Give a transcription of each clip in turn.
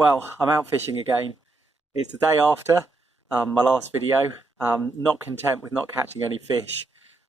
Well, I'm out fishing again. It's the day after my last video. Not content with not catching any fish.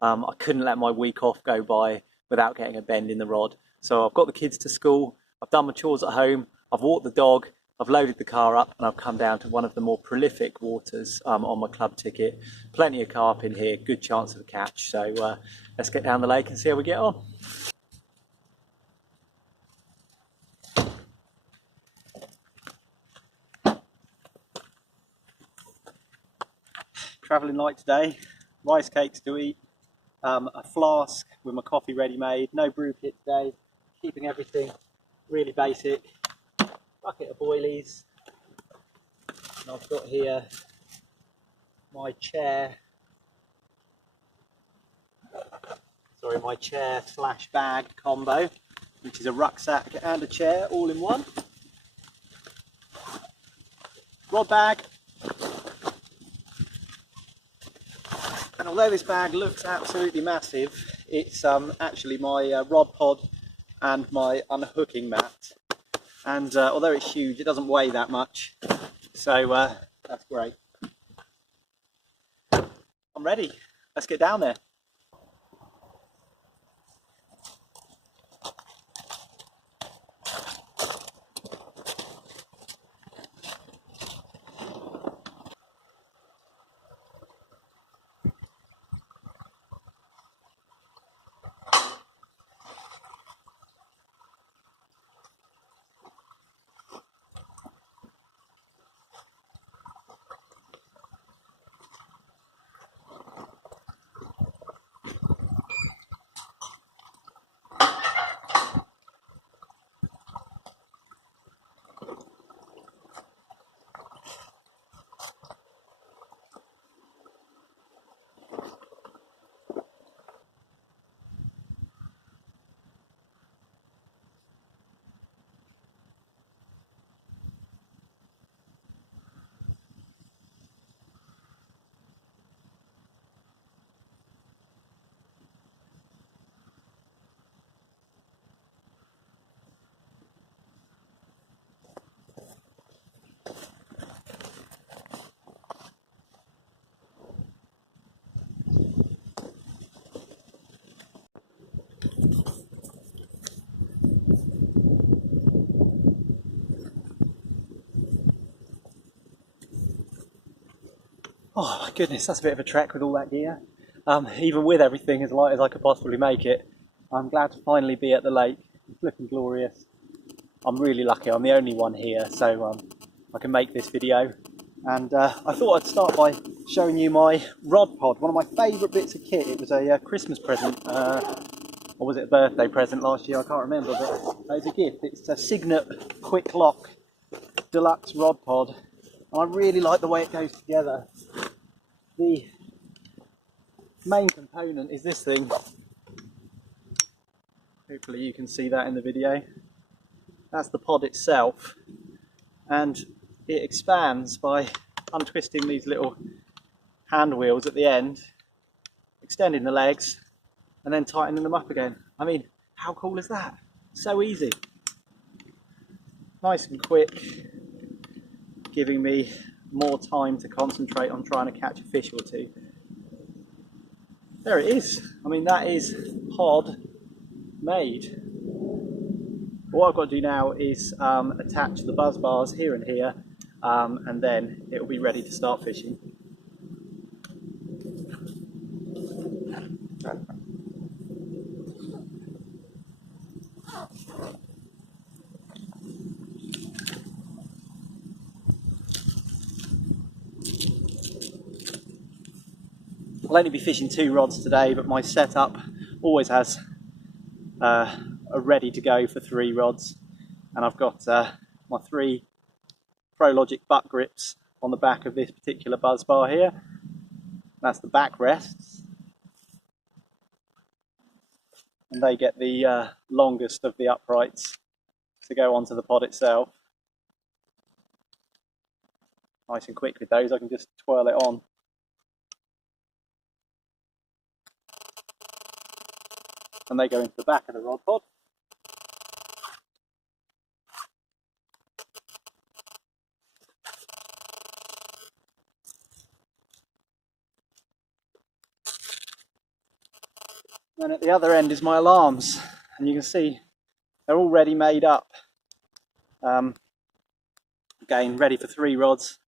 I couldn't let my week off go by without getting a bend in the rod. So I've got the kids to school, I've done my chores at home, I've walked the dog, I've loaded the car up, and I've come down to one of the more prolific waters on my club ticket. Plenty of carp in here, good chance of a catch. So let's get down the lake and see how we get on. Travelling light today, rice cakes to eat, a flask with my coffee ready made, no brew kit today, keeping everything really basic, bucket of boilies, and I've got here my chair slash bag combo, which is a rucksack and a chair all in one, rod bag. And although this bag looks absolutely massive, it's actually my rod pod and my unhooking mat. And although it's huge, it doesn't weigh that much. So that's great. I'm ready. Let's get down there. Oh my goodness, that's a bit of a trek with all that gear. Even with everything as light as I could possibly make it, I'm glad to finally be at the lake. It's looking glorious. I'm really lucky, I'm the only one here, so I can make this video. And I thought I'd start by showing you my rod pod, one of my favourite bits of kit. It was a Christmas present, or was it a birthday present last year? I can't remember, but it's a gift. It's a Signet Quick Lock Deluxe rod pod. And I really like the way it goes together. The main component is this thing. Hopefully you can see that in the video. That's the pod itself, and it expands by untwisting these little hand wheels at the end, extending the legs, and then tightening them up again. I mean, how cool is that? So easy. Nice and quick, giving me more time to concentrate on trying to catch a fish or two. There it is. I mean, that is pod made. What I've got to do now is attach the buzz bars here and here, and then it will be ready to start fishing. I'll only be fishing 2 rods today, but my setup always has a ready to go for 3 rods, and I've got my 3 ProLogic butt grips on the back of this particular buzz bar here. That's the back rests, and they get the longest of the uprights to go onto the pod itself. Nice and quick with those, I can just twirl it on. And they go into the back of the rod pod. And at the other end is my alarms, and you can see they're already made up. Again, ready for 3 rods,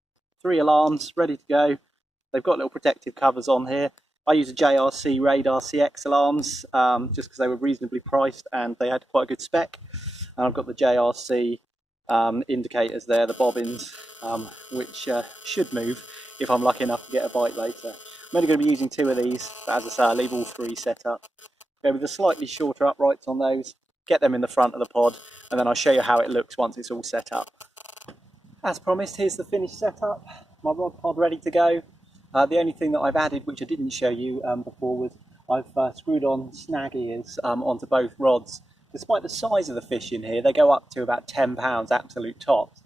3 alarms, ready to go. They've got little protective covers on here. I use a JRC Radar CX alarms just because they were reasonably priced and they had quite a good spec. And I've got the JRC indicators there, the bobbins, which should move if I'm lucky enough to get a bite later. I'm only going to be using 2 of these, but as I say, I leave all 3 set up. Go with the slightly shorter uprights on those, get them in the front of the pod, and then I'll show you how it looks once it's all set up. As promised, here's the finished setup. My rod pod ready to go. The only thing that I've added, which I didn't show you before, was I've screwed on snag ears onto both rods. Despite the size of the fish in here, they go up to about 10 pounds absolute tops.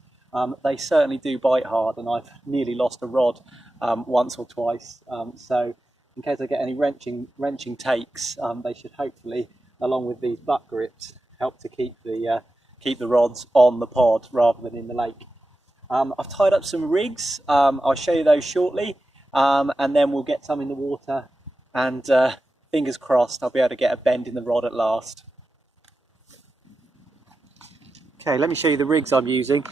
They certainly do bite hard, and I've nearly lost a rod once or twice. So in case I get any wrenching takes, they should hopefully, along with these butt grips, help to keep the rods on the pod rather than in the lake. I've tied up some rigs. I'll show you those shortly, and then we'll get some in the water, and fingers crossed I'll be able to get a bend in the rod at last. Okay, let me show you the rigs I'm using.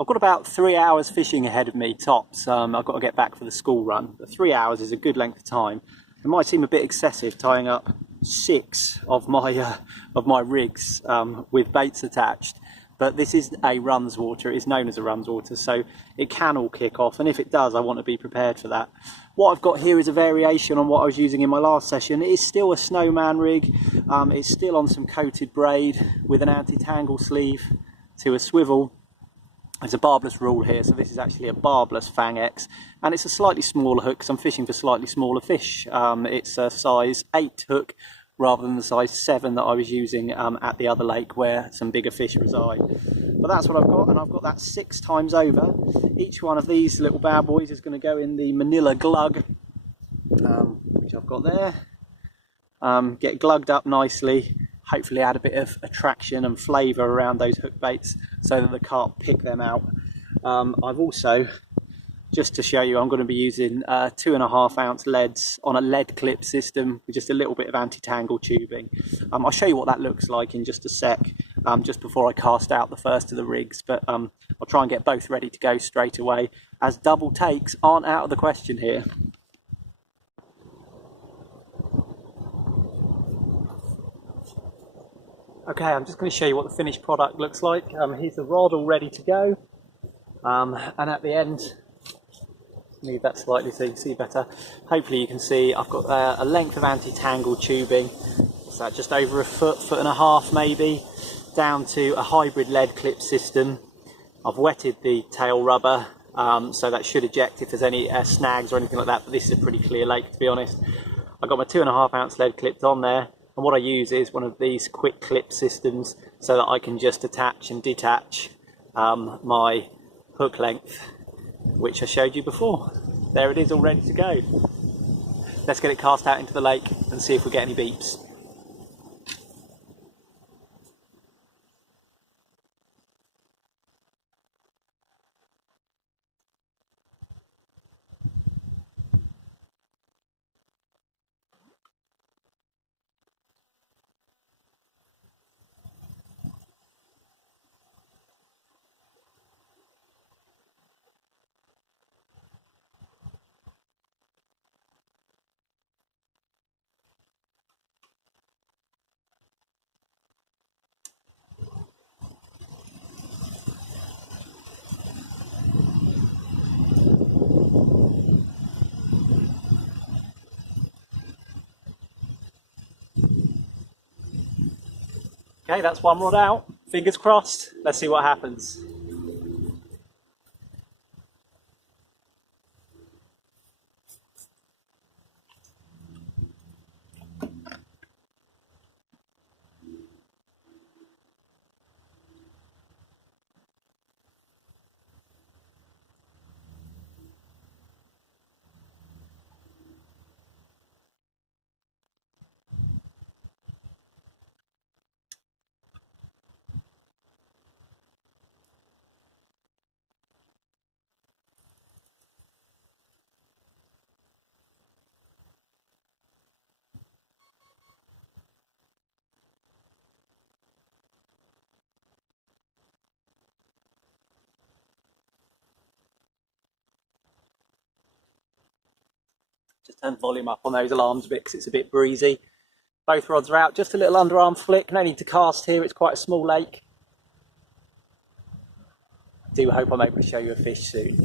I've got about 3 hours fishing ahead of me, tops. I've got to get back for the school run, but 3 hours is a good length of time. It might seem a bit excessive tying up 6 of my rigs with baits attached, but this is a runs water. It is known as a runs water, so it can all kick off, and if it does, I want to be prepared for that. What I've got here is a variation on what I was using in my last session. It is still a snowman rig. It's still on some coated braid with an anti-tangle sleeve to a swivel. There's a barbless rule here, so this is actually a barbless Fang X, and it's a slightly smaller hook because I'm fishing for slightly smaller fish. It's a size 8 hook rather than the size 7 that I was using at the other lake where some bigger fish reside. But that's what I've got, and I've got that 6 times over. Each one of these little bad boys is going to go in the Manila glug, which I've got there. Get glugged up nicely. Hopefully add a bit of attraction and flavour around those hook baits so that the carp pick them out. I've also, just to show you, I'm going to be using 2.5 ounce leads on a lead clip system with just a little bit of anti-tangle tubing. I'll show you what that looks like in just a sec, just before I cast out the first of the rigs, but I'll try and get both ready to go straight away, as double takes aren't out of the question here. Okay, I'm just going to show you what the finished product looks like. Here's the rod all ready to go, and at the end, move that slightly so you can see better. Hopefully you can see I've got a length of anti-tangle tubing, so just over a foot, 1.5 foot maybe, down to a hybrid lead clip system. I've wetted the tail rubber, so that should eject if there's any snags or anything like that, but this is a pretty clear lake, to be honest. I've got my 2.5 ounce lead clipped on there. And what I use is one of these quick clip systems so that I can just attach and detach my hook length, which I showed you before. There it is, all ready to go. Let's get it cast out into the lake and see if we get any beeps. Okay, that's one rod out. Fingers crossed. Let's see what happens. Just turn the volume up on those alarms a bit because it's a bit breezy. Both rods are out, just a little underarm flick, no need to cast here, it's quite a small lake. I do hope I'm able to show you a fish soon.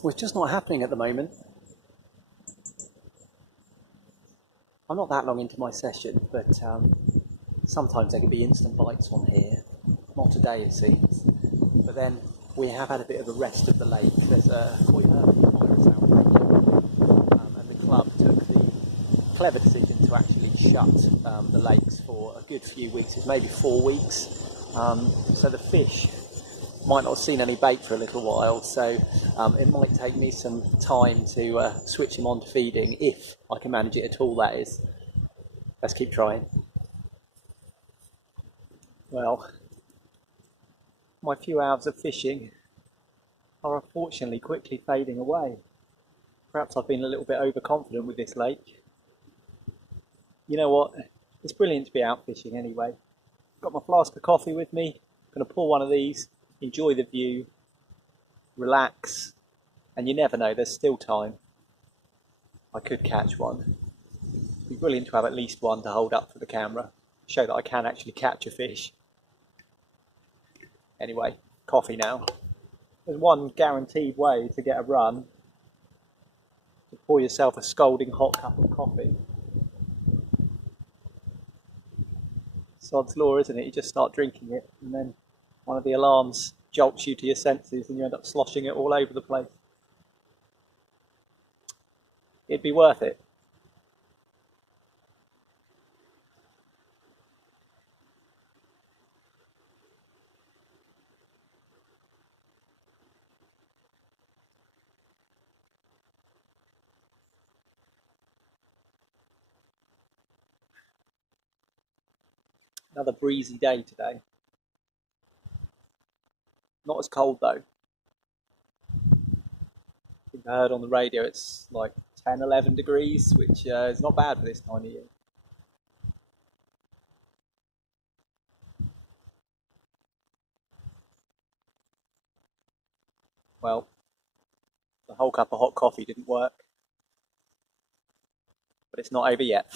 Well, it's just not happening at the moment. I'm not that long into my session, but sometimes there can be instant bites on here. Not today, it seems. But then we have had a bit of a rest of the lake. There's a virus outbreak, and the club took the clever decision to actually shut the lakes for a good few weeks. It's maybe 4 weeks. So the fish might not have seen any bait for a little while, so it might take me some time to switch him on to feeding, if I can manage it at all, that is. Let's keep trying. Well, my few hours of fishing are unfortunately quickly fading away. Perhaps I've been a little bit overconfident with this lake. You know what? It's brilliant to be out fishing anyway. Got my flask of coffee with me, going to pour one of these, enjoy the view, relax, and you never know, there's still time. I could catch one. It'd be brilliant to have at least one to hold up for the camera, show that I can actually catch a fish. Anyway, coffee now. There's one guaranteed way to get a run: to pour yourself a scalding hot cup of coffee. Sod's law, isn't it? You just start drinking it, and then one of the alarms jolts you to your senses and you end up sloshing it all over the place. It'd be worth it. Another breezy day today. Not as cold though. I think I heard on the radio it's like 10, 11 degrees, which is not bad for this time of year. Well, the whole cup of hot coffee didn't work, but it's not over yet.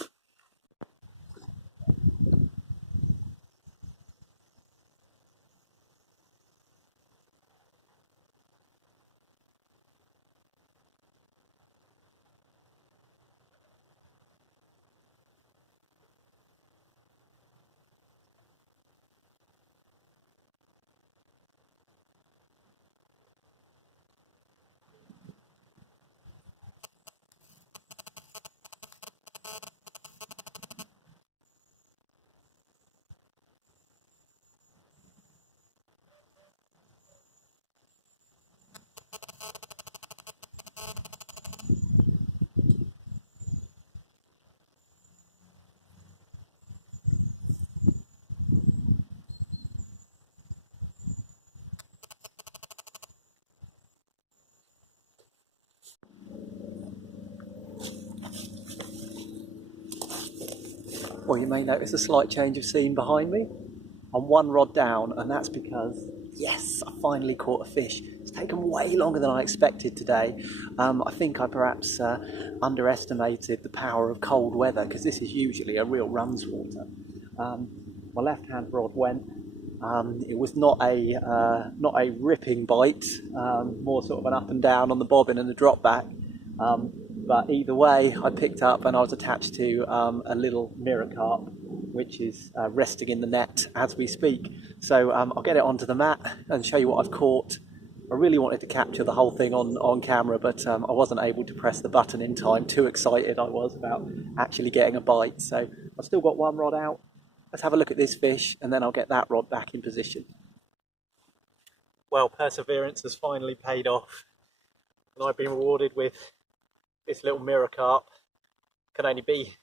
Well, you may notice a slight change of scene behind me. I'm one rod down, and that's because, yes, I finally caught a fish. It's taken way longer than I expected today. I think I perhaps underestimated the power of cold weather, because this is usually a real run swatter. My left-hand rod went. It was not a ripping bite, more sort of an up and down on the bobbin and a drop back. But either way, I picked up and I was attached to a little mirror carp, which is resting in the net as we speak. So I'll get it onto the mat and show you what I've caught. I really wanted to capture the whole thing on camera, but I wasn't able to press the button in time. Too excited I was about actually getting a bite. So I've still got one rod out. Let's have a look at this fish and then I'll get that rod back in position. Well, perseverance has finally paid off, and I've been rewarded with this little mirror carp. Can only be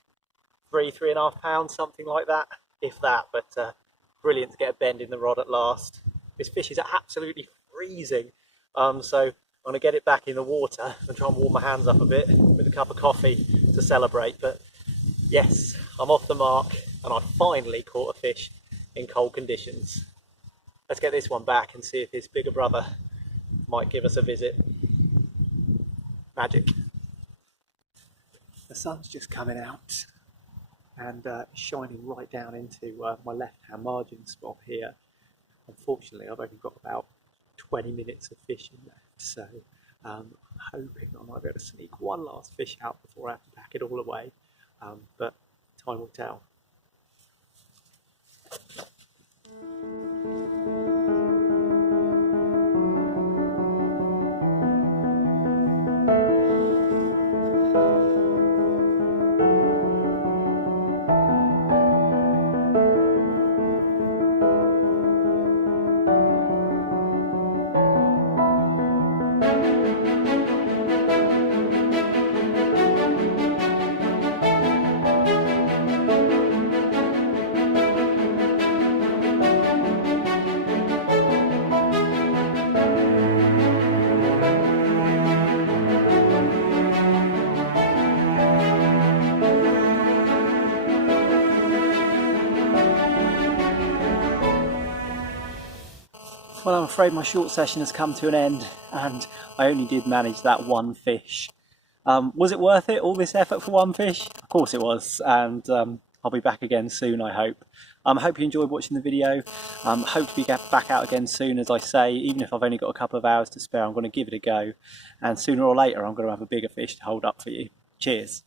3.5 pounds, something like that, if that, but brilliant to get a bend in the rod at last. This fish is absolutely freezing, so I'm going to get it back in the water and try and warm my hands up a bit with a cup of coffee to celebrate. But yes, I'm off the mark and I finally caught a fish in cold conditions. Let's get this one back and see if his bigger brother might give us a visit. Magic. The sun's just coming out and shining right down into my left-hand margin spot here. Unfortunately, I've only got about 20 minutes of fishing left, so I'm hoping I might be able to sneak one last fish out before I have to pack it all away, but time will tell. Well, I'm afraid my short session has come to an end and I only did manage that one fish. Was it worth it, all this effort for one fish? Of course it was, and I'll be back again soon, I hope. I hope you enjoyed watching the video. Hope to be back out again soon, as I say. Even if I've only got a couple of hours to spare, I'm going to give it a go. And sooner or later, I'm going to have a bigger fish to hold up for you. Cheers.